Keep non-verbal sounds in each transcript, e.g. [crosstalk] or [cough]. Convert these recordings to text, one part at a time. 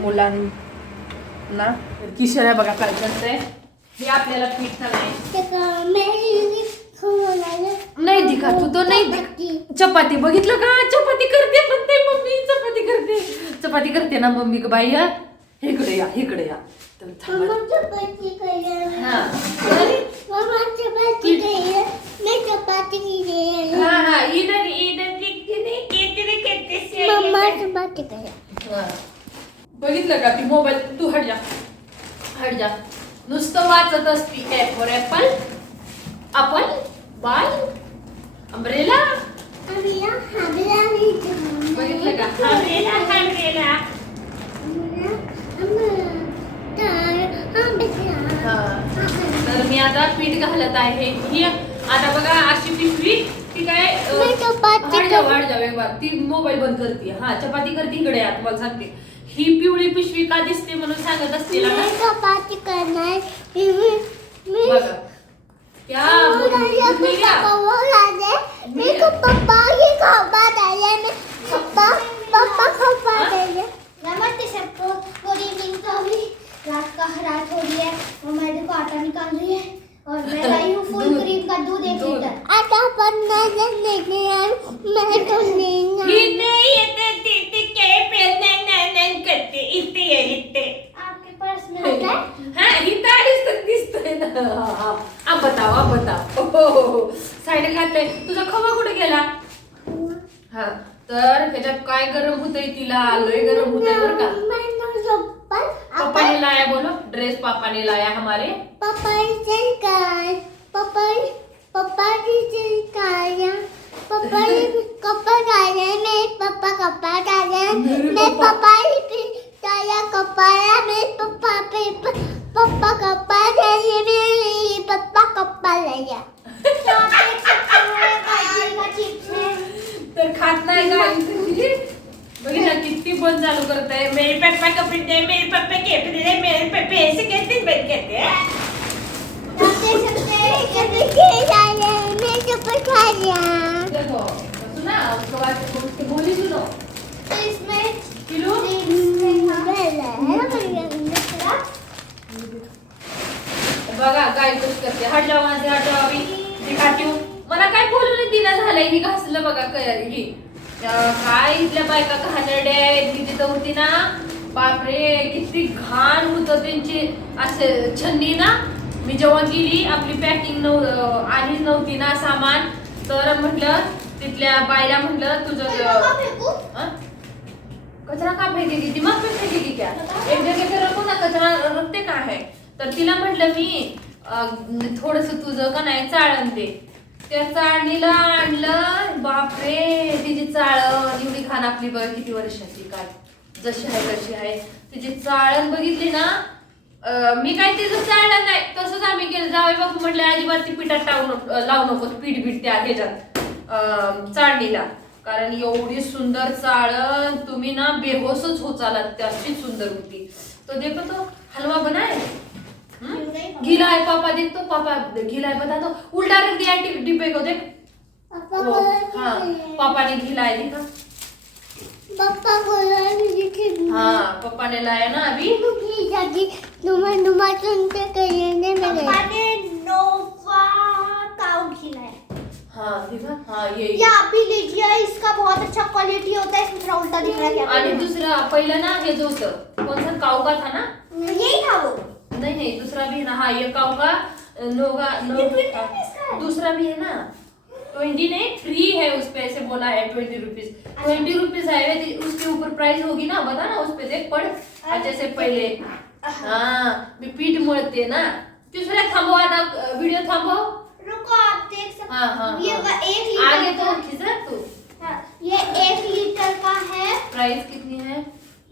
मुलांना. किशोर बघा काय करते हे आपल्याला पीठ नाही तेका मेरी खोलाले नाही दिखा तू तो नाही चपाती बघितलं का? चपाती करते म्हणते मम्मी चपाती करते. चपाती करते ना मम्मी ग बाई या इकडे या इकडे या. हा. हा हा. हा. बघितलं का? ती मोबाईल तू हट जा. हट जा. नुसतं वाचत असती ए फॉर ऍपल अपल बाय अम्ब्रेला? बघितलं का? अम्ब्रेला अम्ब्रेला हा. तर मी आता पीठ घालत आहे. ही आता बघा अशी पिशवी ती काय. ती मोबाईल बंद करते. हा चपाती करते इकडे या तुम्हाला सांगते. ही पिवळी पिशवी का दिसते म्हणून सांगत असते ना मैं चपाती करना है मैं मैं बघा क्या बुद्धिया. मेरे को पापा ही खापा डाले मैं पापा पापा खापा हाँ? डाले नमस्ते सबको गुड इवनिंग तो अभी रात का रात हो रही है और मैं देखो आटा निकाल रही है और मैं लाई हूँ फुल क्रीम का दूध एक। लीटर। आटा बनना लेके आई मैं तो नहीं नाही येते ती ती काय पेरण्या नॅन करते इथे ये इथे आपके पर्स में है? हा? ही तारीच तर दिसतोय ना. आ बताव आ बताव हो, हो, हो. साईड घातलंय तुझा खवा कुठे गेला? हा तर ह्याच्यात काय गरम होतंय तिला? लय गरम होतंय बरं का. पापा ने लाया बोलो ड्रेस पापा ने लाया हमारे. पापा इसे काय? पापा पापा इसे काया? पापा कपा डाले मेरे पापा कपा डाले मेरे पापा- भी डाला कपड़ा मेरे पापा पे पापा कपा डाले मेरे पापा कपा लिया. किती बंद चालू करत आहे मेरे पप्पा कपडे दे मेरे पप्पा कपडे दे मेरे पप्पा ऐसे कैसे बंद करते हैं. मैं तो पठाया देखो सुना उसके बाद उसकी बोली सुनो। इसमें किलो? बघा काय कशी करते हट जाऊ माझे हट जाऊ अभी दिखाती हूँ. मला काय बोलून दिना झालंय ही घासलं बघा क- ही अं, काय इथल्या बायका घाणेरड्या आहेत मी तिथं होती ना. बापरे किती घाण होत त्यांची. असे छन्नी ना. मी जेव्हा गेली आपली पॅकिंग नव अं, आलीच नव्हती ना सामान. तर म्हटलं तिथल्या बायला म्हटलं तुझं? कचरा का फेकेगी? दिमाग पे फेकेगी क्या? एक जगह पे रखो ना कचरा रखते का है तर तिला म्हटलं मी थोडस तुझं का नाही चाळण दे. त्या चाळणीला आणलं. बापरे तिची चाळण. एवढी खाण आपली बघ किती वर्षाची काय. जशी आहे तशी आहे. तिची चाळण बघितली ना मी काय तिचं चाळलं नाही. तसंच आम्ही केलं. जावे बापू म्हटलं अजिबात ती पिठात टाकू लावू नको पीठ बीठ त्या ह्याच्यात. चाळणीला. कारण एवढी सुंदर चाळण तुम्ही ना बेहोसच हो चालात अशी सुंदर होती. तो देखो तो हलवा बनाय गीला है पापा देख तो पापा गीला है बता दो उल्टा रख दिया डिब्बे को देख। वो, हाँ पापा ने घिला है देखा पापा को हाँ पापा ने लाया ना अभी। तुम्हें तुम्हारे सुनते करेंगे मेरे। ने नोवा काउ खिलाया। हाँ देखा? हाँ ये ये आप भी लीजिए इसका बहुत अच्छा क्वालिटी होता है इसमें थोड़ा उल्टा दिख रहा है आणि क्या दुसरा पहिलं ना हे जो होतं कोणतं काऊ का था ना? यही था वो। नहीं नहीं दूसरा भी है ना। हाँ ये का नोगा नो, ये 20 रुपीस का है। दूसरा भी है ना। ट्वेंटी नहीं फ्री है उस पे ऐसे बोला है ट्वेंटी रुपीज़ ट्वेंटी रुपीज़ है वे उसके ऊपर प्राइस होगी ना बता ना उस पे देख पढ़। अच्छा से पहले। हाँ मी पीठ मळते ना। दुसऱ्या थांबव आता व्हिडिओ थांबव रुको आप देख सकते हाँ हाँ ये हाँ. एक आगे तो खिसक तू। हाँ, ये एक लीटर का है। प्राइस कितनी है?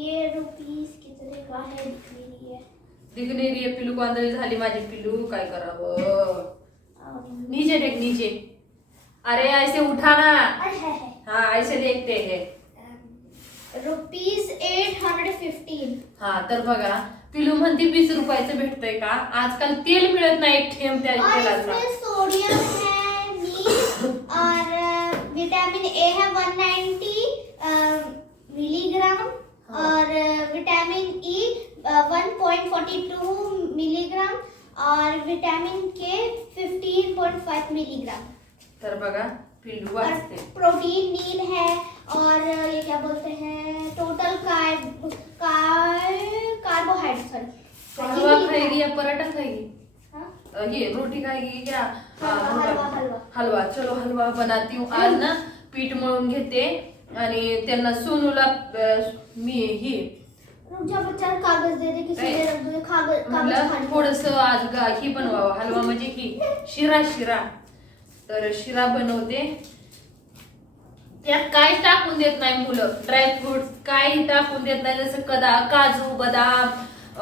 ये रुपीस कितने का है? है दिखणे रे पिलू कांदळी झाली माझी पिलू काय करावं? नीचे देख नीचे अरे ऐसे उठा ना. है ऐसे देखते हैं रुपीज एट हंड्रेड फिफ्टीन हा तर बघा पिलू म्हणते वीस रुपयाचं भेटतंय का? आजकाल तेल मिळत नाही एक थेंब त्या तेलाचा इसमें सोडियम है नीम और विटामिन ए है 190 मिलीग्राम और विटामिन ई 1.42 मिलीग्राम और विटामिन के 15.5 मिलीग्राम तर बघा पिल्लू वाचते. प्रोटीन नील है और ये क्या बोलते हैं? टोटल कार्ब कार्बोहाइड्रेट हलवा खाएगी या पराठा खाएगी? हाँ? ये रोटी खाएगी क्या? हलवा, हलवा, हलवा. चलो हलवा बनाती हूँ. आज ना पीठ मळून घेते आणि त्यांना सोनूला मी ही थोडस आज ही बनवावं. हलवा म्हणजे ही शिरा शिरा. तर शिरा बनवते. त्यात काय टाकून देत नाही मुलं. ड्रायफ्रुट काही टाकून देत नाही. जसं कदा काजू बदाम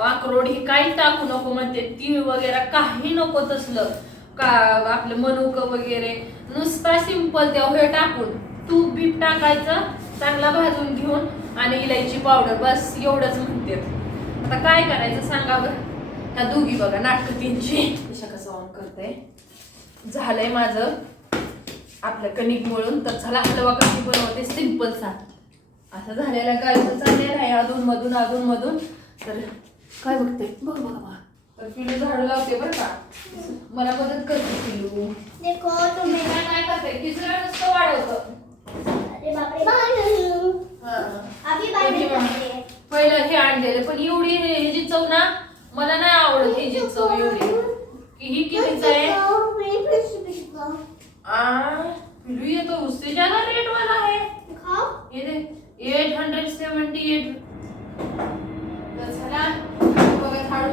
अक्रोड हे काही टाकू नको म्हणते. तीळ वगैरे काही नको तसलं. का आपलं मनुक वगैरे. नुसता सिंपल त्या हे टाकून. तूप बीप टाकायचं. चांगला भाजून घेऊन आणि इलायची पावडर बस एवढंच म्हणते आता काय करायचं सांगा बरं? ह्या दोघी बघा नाटक तीनची कशा कसं ऑन करते झालंय माझं. आपलं कणिक मळून तर चला हलवा कशी बनवते सिंपल सा. असं झालेलं काय चाललेलं आहे अधून मधून अधून मधून. तर काय बघते? बघ बघ बघ. तर पिलू झाडू लावते बरं का. मला मदत करते पिलू. देखो तुम्हें मी काय करते तिसरं नुसतं वाढवतं. करते पहिलं हे आणलेलं पण एवढी हे- ह्याची चव ना मला नाही आवडत ह्याची चव एवढी. ही कितीच आहे? आ पिलू ये तो उससे ज्यादा रेट वाला है दिखाओ ये एट हंड्रेड सेवन्टी एट चला बघा झाडू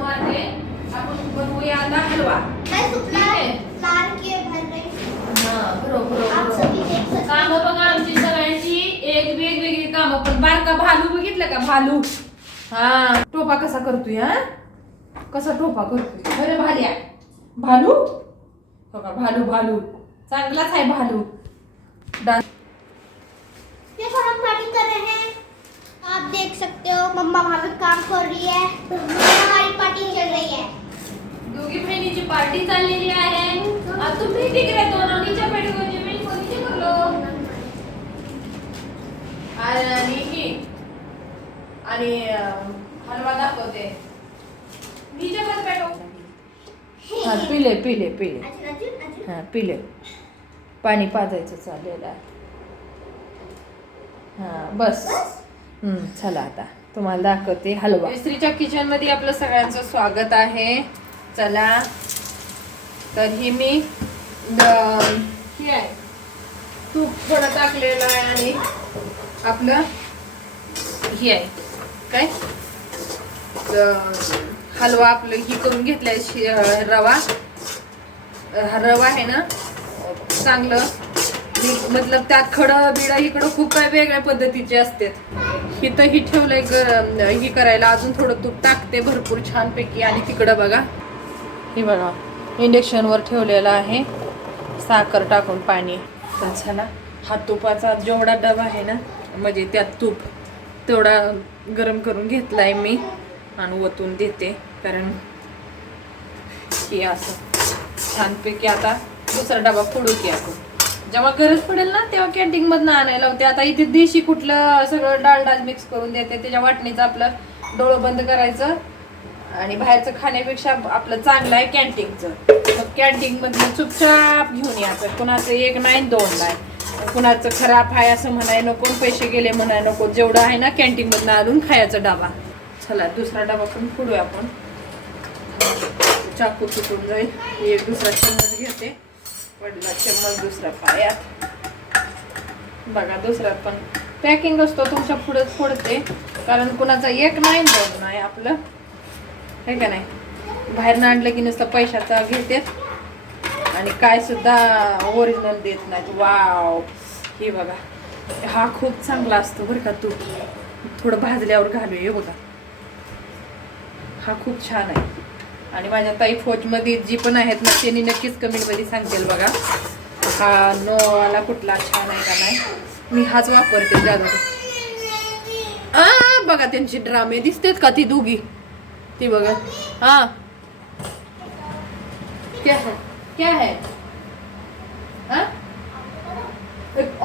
आपण बनवूया आता हलवा. मैं सुपला ठीक है। लार के भर रही हा बरोबर काम बघा. बारका भालू बघितलं का? भालू. हा. टोपा कसा करतोय हा? कसा टोपा करतोय? भाल्या. भालू? हो का भालू भालू. चांगलाच आहे भालू. डान्स देखो हम पार्टी कर रहे हैं आप देख सकते हो मम्मा वहाँ पे काम कर रही है. हमारी पार्टी चल रही है. दोघी बहिणीची पार्टी चाललेली आहे. अब तुम्ही तिकडे दोनांनीच्या पेटीवरची मी आणि ही. आणि हलवा दाखवते. पेटव हा पिले पिले पिले. हा पिले. पाणी पाजायचं चाललेलं आहे. हा बस. हम्म, चला आता. तुम्हाला दाखवते हलवा. स्त्रीच्या किचनमध्ये आपलं सगळ्यांचं स्वागत आहे. चला. तर ही मी द- हे आहे. तूप थोडं टाकलेलं आहे आणि आपलं हे आहे. काय? हलवा आपलं ही करून घेतलाय रवा. रवा आहे ना चांगलं. मतलब त्यात खडं बिडं इकडं खूप काय वेगळ्या पद्धतीचे असतात इथं ही ठेवलंय ग ही करायला. अजून थोडं तूप टाकते भरपूर छानपैकी. आणि तिकडं बघा. हे बघा. इंडक्शनवर ठेवलेलं आहे. साखर टाकून पाणी. झाला हा तुपाचा जेवढा डबा आहे ना म्हणजे त्यात तूप तेवढा गरम करून घेतला आहे मी आणि ओतून देते कारण की असं छानपैकी आता दुसरा डबा फोडू की आपण. जेव्हा गरज पडेल ना तेव्हा कॅन्टीनमधनं आणायला होते. आता इथे देशी कुठलं सगळं डाळ डाळ मिक्स करून देते. त्याच्या वाटणीचं आपलं डोळं बंद करायचं आणि बाहेरचं खाण्यापेक्षा आपलं चांगलं आहे कॅन्टीनचं मग कॅन्टीनमधनं चुपचाप घेऊन यायचं. कुणाचं एक नाही दोन नाही. कुणाचं खराब आहे असं म्हणाय नको पैसे गेले म्हणाय नको जेवढं आहे ना कॅन्टीन मधनं आणून खायचा डबा. चला दुसरा डबा पण फोडूया आपण. चाकू तुटून जाईल. एक दुसरा चम्मच घेते. पडला चम्मच दुसरा पायात बघा दुसरा पण. पॅकिंग असतो तुमच्यापुढे फोडते. कारण कुणाचा एक नाही दोन नाही आपलं. आहे का नाही? बाहेर आणलं की नुसतं पैशाचा घेते. आणि काय सुद्धा ओरिजिनल देत नाहीत. वाव हे बघा. हा खूप चांगला असतो बरं का तू थोडं भाजल्यावर घालू हे बघा. हा खूप छान आहे. आणि माझ्या ताई फौजमध्ये जी पण आहेत ना त्यांनी नक्कीच कमेंटमध्ये सांगतील बघा. हा नोवाला कुठला छान आहे का नाही. मी हाच वापरते जादा बघा त्यांची ड्रामे दिसतेत का ती दोघी? ती बघा. हा? क्या है? क्या है? हाँ?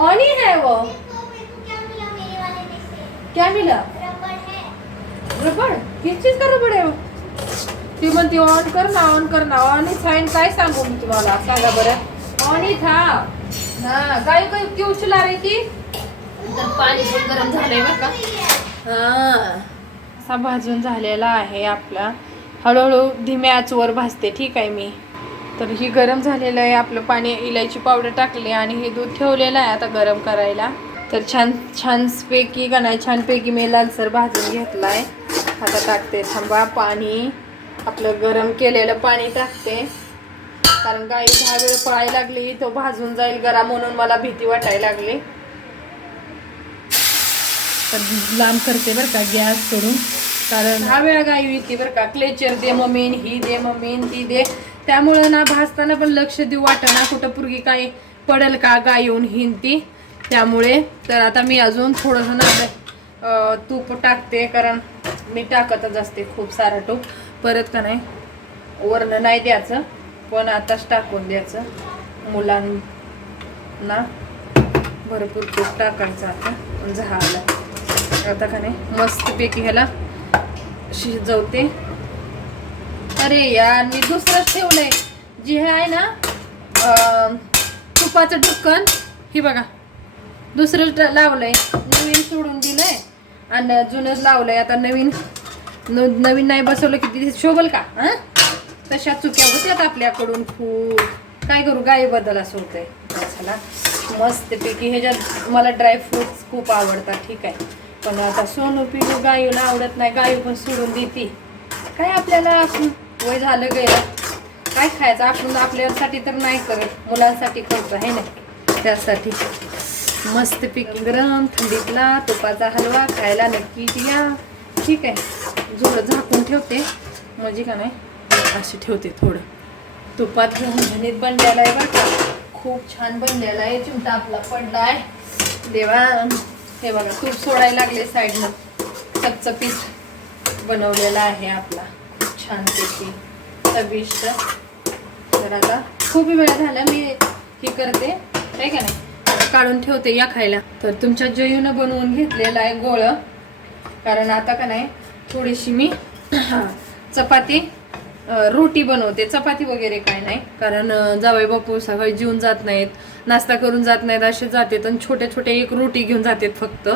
ऑनी है वो। को क्या मिला? मेरे वाले में से क्या मिला रबड़। है किस चीज का रबड आहे ती म्हणते ऑन कर ना ऑन कर ना ऑन साईन काय सांगू मी तुम्हाला? सांगा बरं. ऑन था. हा काय काय क्यों चला रही थी? तर पाणी पण गरम झालंय बरं का? हा. असा भाजून झालेला आहे आपला. हळूहळू धीम्या आचवर भाजते. ठीक आहे मी. तर ही गरम झालेलं आहे. आपलं पाणी इलायची पावडर टाकली आणि हे दूध ठेवलेलं आहे आता गरम करायला. तर छान छानपैकी का नाही छानपैकी मी लालसर भाजून घेतला आहे. आता टाकते थांबा. पाणी आपलं गरम केलेलं पाणी टाकते. कारण गाई दहा वेळ पळायला लागली तो भाजून जाईल गरा म्हणून मला भीती वाटायला लागली. तर लांब करते बरं का गॅस सोडून कारण हा वेळा गाई येते बरं का. क्लेचर दे मम्मीन ही दे मम्मीन ती दे. त्यामुळं ना भाजताना पण लक्ष देऊ वाटेना कुठं पुरगी काय पडेल का गाय येऊन हिंती त्यामुळे तर आता मी अजून थोडंसं ना तूप टाकते कारण मी टाकतच असते खूप सारं तूप. परत का नाही वरनं नाही द्यायचं पण आताच टाकून द्यायचं. मुलांना भरपूर तूप टाकायचं आता झालं. आता का नाही मस्तपैकी ह्याला शिजवते. अरे यार मी दुसरंच ठेवलंय. जे हे आहे ना तुपाचं ढक्कन हे बघा. दुसरं लावलंय. नवीन सोडून दिलंय. आणि जुनंच लावलंय. आता नवीन न- नवीन नाही बसवलं की तिथे शोभल का? हां? तशा चुक्या होत्यात आपल्याकडून खूप. काय करू गायीबद्दल असं होतंय. चला मस्तपैकी ह्याच्यात मला ड्रायफ्रुट्स खूप आवडतात ठीक आहे. पण आता सोनू पिलू गायूला आवडत नाही. गायू पण सोडून देते. काय आपल्याला आपण वय झालं गेलं काय खायचं? आपण आपल्यासाठी तर नाही करत. मुलांसाठी करतो आहे ना? त्यासाठी. मस्त पिक गरम थंडीतला तुपाचा हलवा खायला नक्कीच या. ठीक आहे. जोडं झाकून ठेवते. म्हणजे का नाही? अशी ठेवते थोडं. तुपात झणझणीत बनलेला आहे बरं का. खूप छान बनलेला आहे. चिमटा आपला पडला आहे देवा. हे बघा तूप सोडायला लागले साईडनं. चपचपीत बनवलेला आहे आपला. छानपैकी चविष्ट. तर आता खूप वेळ झाला मी हे करते आहे का नाही? काढून ठेवते या खायला. तर तुमच्या जयूनं बनवून घेतलेलं आहे गोळ. कारण आता का नाही थोडीशी मी चपाती रोटी बनवते. चपाती वगैरे काय नाही. कारण जावई बापू सकाळी जेवून जात नाहीत नाश्ता करून जात नाहीत असे जातात आणि छोट्या छोट्या एक रोटी घेऊन जातात फक्त.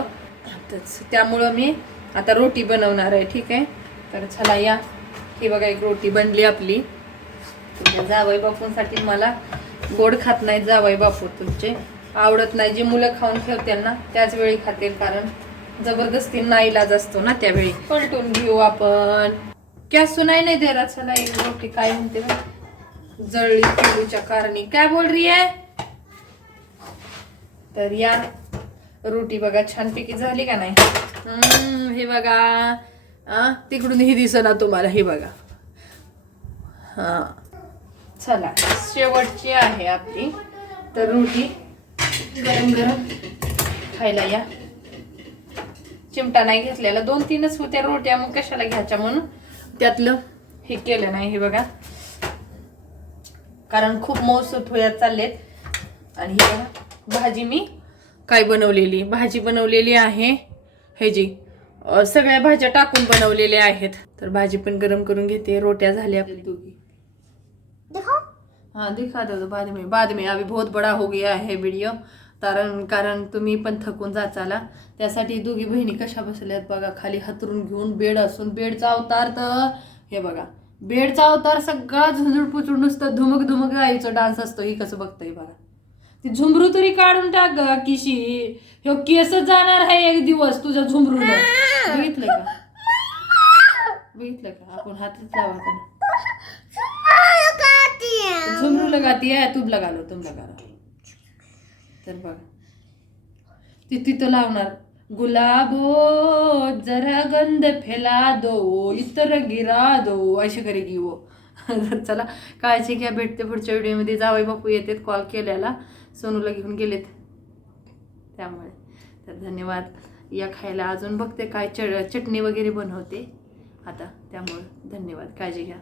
तच- त्यामुळं मी आता रोटी बनवणार आहे ठीक आहे? तर चला या. ही बघा एक रोटी बनली आपली. तुमच्या जावई बापूंसाठी मला गोड खात नाही जावई बापू तुमचे. आवडत नाही जे मुलं खाऊन ठेवतील ना त्याच वेळी खातील कारण जबरदस्ती नाईलाज असतो ना त्यावेळी. पलटून घेऊ आपण. कॅसू नाही नाही देरा चला एक रोटी काय म्हणते जळली पिलूच्या कारणी. काय बोल रही आहे? तर या. रोटी बघा छानपैकी झाली का नाही? हम्म, हे बघा. हां? तिकडून ही दिसना तुम्हाला हे बघा. हां. चला शेवटची आहे आपली. तर रोटी गरम गरम खायला या. चिमटा नाही घेतलेला. दोन तीनच होत्या रोट्या मग कशाला घ्यायच्या म्हणून? त्यातलं हे केलं नाही हे बघा. कारण खूप मौसूत होयात चाललेत. आणि हे बघा भाजी मी काय बनवलेली? भाजी बनवलेली आहे ह्याची जी सगळ्या भाज्या टाकून बनवलेल्या आहेत. तर भाजी पण गरम करून घेते. रोट्या झाल्या. आपल्या दोघी. देखो. हाँ दिखा दो तो बाद में बाद में अभी बहुत बड़ा हो गया है व्हिडिओ कारण कारण तुम्ही पण थकून जाचाला. त्यासाठी दोघी बहिणी कशा बसल्यात बघा. खाली हातरून घेऊन बेड असून बेडचा अवतार तर हे बघा. बेडचा अवतार सगळा झुंजूड पुचूड नुसतं धुमक धुमक गायचं डान्स असतो. ही कसं बघताय बघा. ती झुमरू तरी काढून टाक ग, किशी. ह्यो केस जाणार आहे एक दिवस तुझ्या झुमरू बघितलं का? बघितलं का? आपण हातच लावा का झुमरू लगाती आहे तुम लगा लो तुम लगा लो तर बघ. ती तिथं लावणार. गुलाबो जरा गंध फेला दो इतर गिरा दो अशी घरी घेऊ. [laughs] चला काळजी घ्या भेटते पुढच्या व्हिडिओमध्ये जावई बापू येतात कॉल केल्याला. सोनूला घेऊन गेलेत. त्यामुळे. तर धन्यवाद. या खायला अजून बघते काय चट चटणी वगैरे बनवते. आता त्यामुळं धन्यवाद. काळजी घ्या.